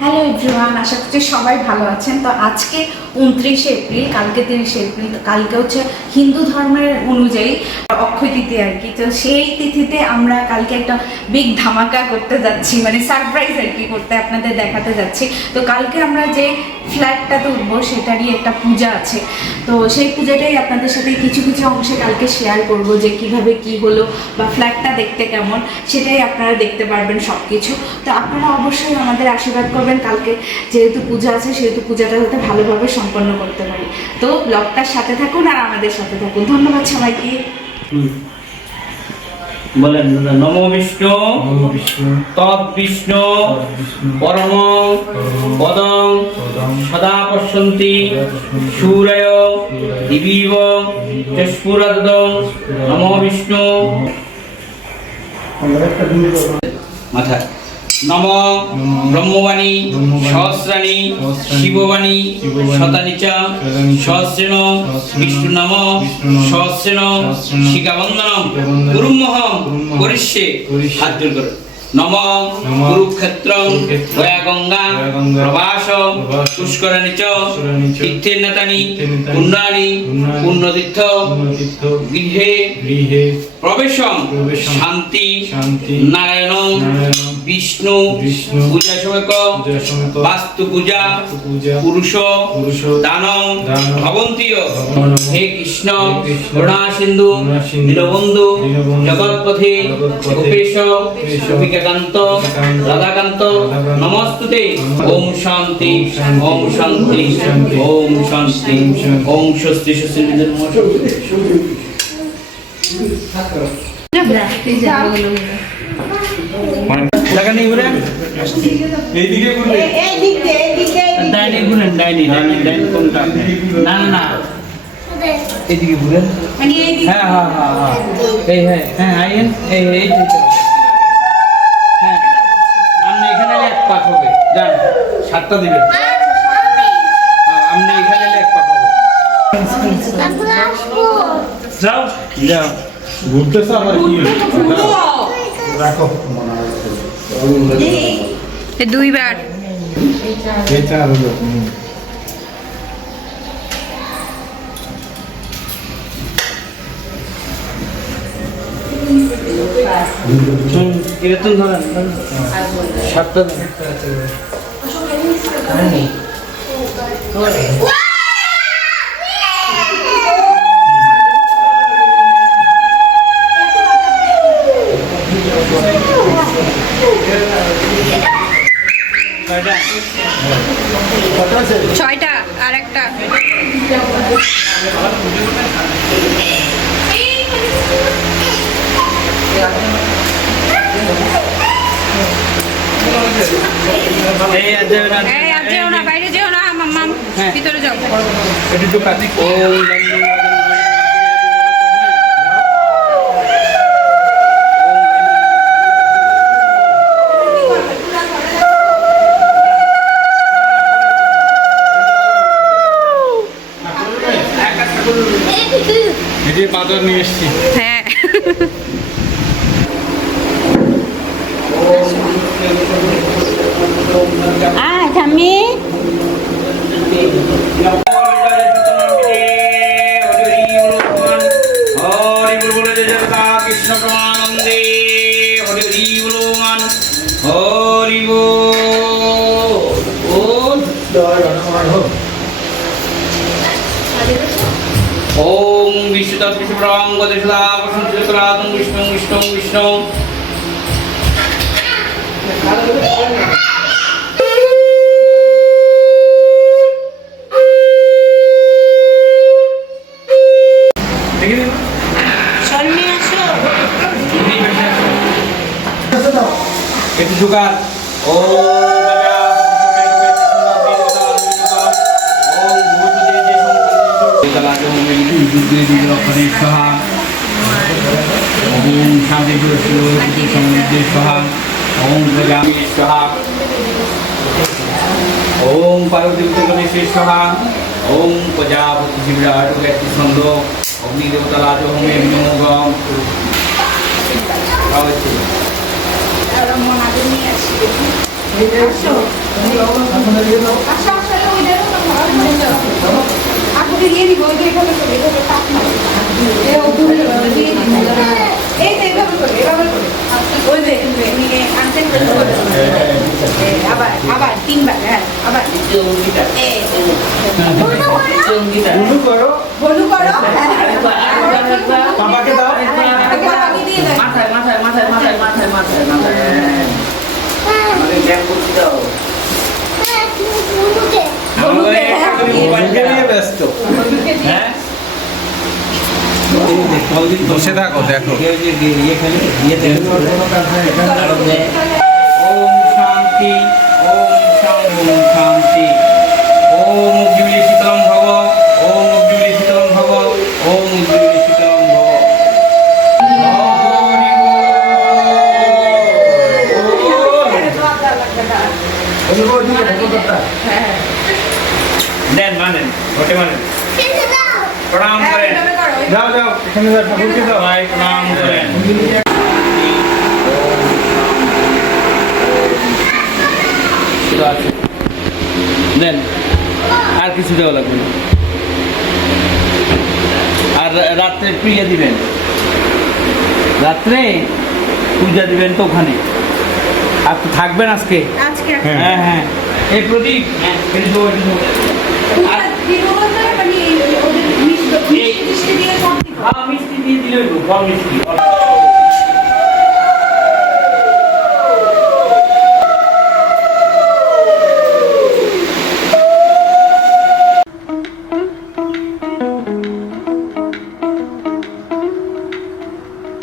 Hello everyone আশা করছি সবাই ভালো আছেন। তো আজকে উনত্রিশে এপ্রিল, কালকে তিরিশে এপ্রিল কালকে হচ্ছে হিন্দু ধর্মের অনুযায়ী অক্ষয় তিথি আর কি। তো সেই তিথিতে আমরা কালকে একটা বিগ ধামাকা করতে যাচ্ছি মানে সারপ্রাইজ আর কি করতে আপনাদের দেখাতে যাচ্ছি। তো কালকে আমরা যে ফ্ল্যাটটাতে উঠবো, সেটারই একটা পূজা আছে। তো সেই পূজাটাই আপনাদের সাথে কিছু কিছু অংশে কালকে শেয়ার করব, যে কীভাবে কি হলো বা ফ্ল্যাটটা দেখতে কেমন, সেটাই আপনারা দেখতে পারবেন সব কিছু তো আপনারা অবশ্যই আমাদের আশীর্বাদ করবেন কালকে। যেহেতু পূজা আছে সেহেতু পূজাটা যাতে ভালোভাবে সম্পন্ন করতে পারি। তো ব্লগটার সাথে থাকুন আর আমাদের সাথে থাকুন। ধন্যবাদ সবাইকে। বলেন নম বিষ্ণু। নম বিষ্ণু। তৎ বিষ্ণু। পরম। পদং পদং সদা পশ্যন্তি। সদা পশ্যন্তি। সূরয়। দিবীব। চস্ফুরদ নম বিষ্ণু। মাথা। নম ব্রহ্মবাণী সহস্রাণী শিববাণী শিববাণী, শতানি চ শতানি চ, সহস্রেণ বিষ্ণু নাম সহস্রেণ শিখাবন্দনম, গুরুমহম করিষ্যে। হাত জোর করো নম কুরুক্ষেত্রং গঙ্গা প্রভাস, পুষ্করাণি চ তীর্থেন্নতানি পুণ্যানি পুণ্যতীর্থ গৃহে গৃহে প্রবেশং প্রবেশং, শান্তি নারায়ণং বিষ্ণু পূজা সমেত বাস্তু পূজা পুরুষ পুরুষ দানং ভবন্তীয় হে কৃষ্ণ করুণা সিন্ধু দীনবন্ধু দীনবন্ধু জগৎপথে গোপেশ গোপিকাকান্ত রাধাকান্ত নমস্তুতে। ওম শান্তি ওম শান্তি। ওম শান্তি। শান্তি। ওম স্বস্তি স্বস্তি জায়গা নেই ঘুরে এইদিকে করবে ডাইনি ঘুরেন ডাইনি ডাইনি ডাইনি কোনটা না না না এদিকে ঘুরেন মানে এই দিকে- হ্যাঁ হ্যাঁ হ্যাঁ হ্যাঁ এই হ্যাঁ হ্যাঁ আইয়েন এই এই এই হ্যাঁ আপনি এখানে এলে এক পাক হবে। যান সাতটা দিবেন হ্যাঁ, আপনি এখানে এলে এক পাক হবে যাও। যাও ঘুরতেছে আবার কি? রাখো দুইবার। এটা হলো। এরকম ধরেন ধরেন। সাতটা দিন ছয়টা আর একটা। বাইরে যেও না মাম্মাম হ্যাঁ। ভিতরে যাও। বাজার নিয়ে এসছি। হ্যাঁ। আয় কৃষ্ণ প্রমানন্দে হরি হরি হরি বিষ্ণু বিষ্ণু প্রং গদে সদা বসন্ত চতুরাতম বিষ্ণু বিষ্ণু বিষ্ণু দিন একটু ঢুকান ও ওম শান্তি সমৃদ্ধি স্বাহা ওম প্রজামি স্বাহা ওম পার্বতী গণেশ স্বাহা ওম প্রজাপতি শিবরাট গায়ত্রী ছন্দ অগ্নি দেবতা রাজ হোমে নিয়ে আসি আসলে ওই দেখো আপুকে দিয়ে দিব ওই যে এভাবে করে এভাবে টাক মারো। এ ও দূরে দিয়ে দিব এই যে এভাবে করে এভাবে করে। ওই যে আবার আবার তিনবার হ্যাঁ আবার। করো। হলু করো। হ্যাঁ দাও। বাবাকে দেয় মাথায় মাথায় মাথায় মাথায় মাথায় মাথায় মাথায় করতে দাও। হ্যাঁ। মোবাইলকে নিয়ে ব্যস্ত হ্যাঁ বসে থাকো দেখো ওম শান্তি ওম শান্তি ওম উজ্জীবলি শীতলম ভব দেন মানেন ঘটে মানেন প্রণাম হ্যাঁ, করেন। যাও যাও এখানে যাও ঠাকুরকে দাও সবাই প্রণাম করেন। দেন আর কিছু দেওয়া লাগবে না। আর রাত্রে পূজা দিবেন। রাত্রে পূজা দিবেন তো ওখানে। আর থাকবেন আজকে? আজকে। হ্যাঁ। হ্যাঁ হ্যাঁ। এই প্রদীপ হ্যাঁ মিষ্টি দিয়ে দিলে কম মিষ্টি